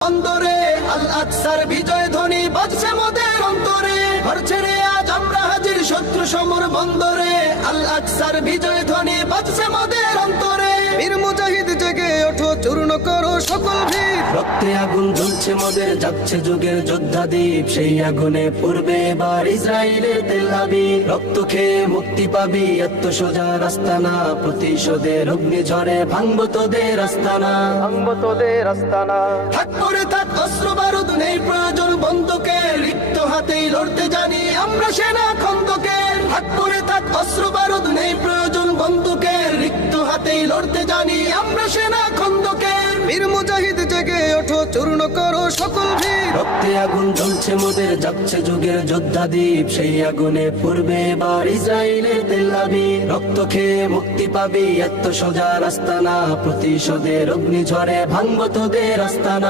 অন্তরে আল আকসার বিজয় ধ্বনি বাজছে মোদের অন্তরে, ঘর ছেড়ে আজ আমরা হাজির শত্রু সমর বন্দরে। আল আকসার বিজয় ধ্বনি বাজছে মোদের অন্তরে। বীর মুজাহিদ জেগে ওঠো, চূর্ণ করো সকল ভিড়। রক্তে আগুন জ্বলছে মোদের, যাচ্ছে যুগের যোদ্ধা দ্বীপ। সেই আগুনে পূর্বে এবার ইসরায়েলের তেল আবিব। রক্ত খেয়ে মুক্তি পাবি, এত সোজা রাস্তা না। প্রতিশোধের অগ্নি ঝরে ভাঙবো তোদের আস্তানা, ভাঙবো তোদের আস্তানা। থাক করে থাক অস্ত্র বারুদ, নেই প্রয়োজন বন্দুকের। রিক্ত হাতেই লড়তে জানি আমরা সেনা খন্দকের। থাক করে থাক অস্ত্র বারুদ, নেই প্রয়োজন বন্দুকের। রিক্ত হাতেই লড়তে জানি আমরা সেনা খন্দকের। বীর মুজাহিদ জেগে ওঠো, চূর্ণ করো সকল ভিড়। রক্তে আগুন জ্বলছে মোদের, যাচ্ছে যুগের যোদ্ধা দ্বীপ। সেই আগুনে পূর্বে এবার ইসরায়েলের তেল আবিব। রক্ত খেয়ে মুক্তি পাবি, এত সোজা রাস্তা না। প্রতিশোধের অগ্নি ঝরে ভাঙবো তোদের আস্তানা।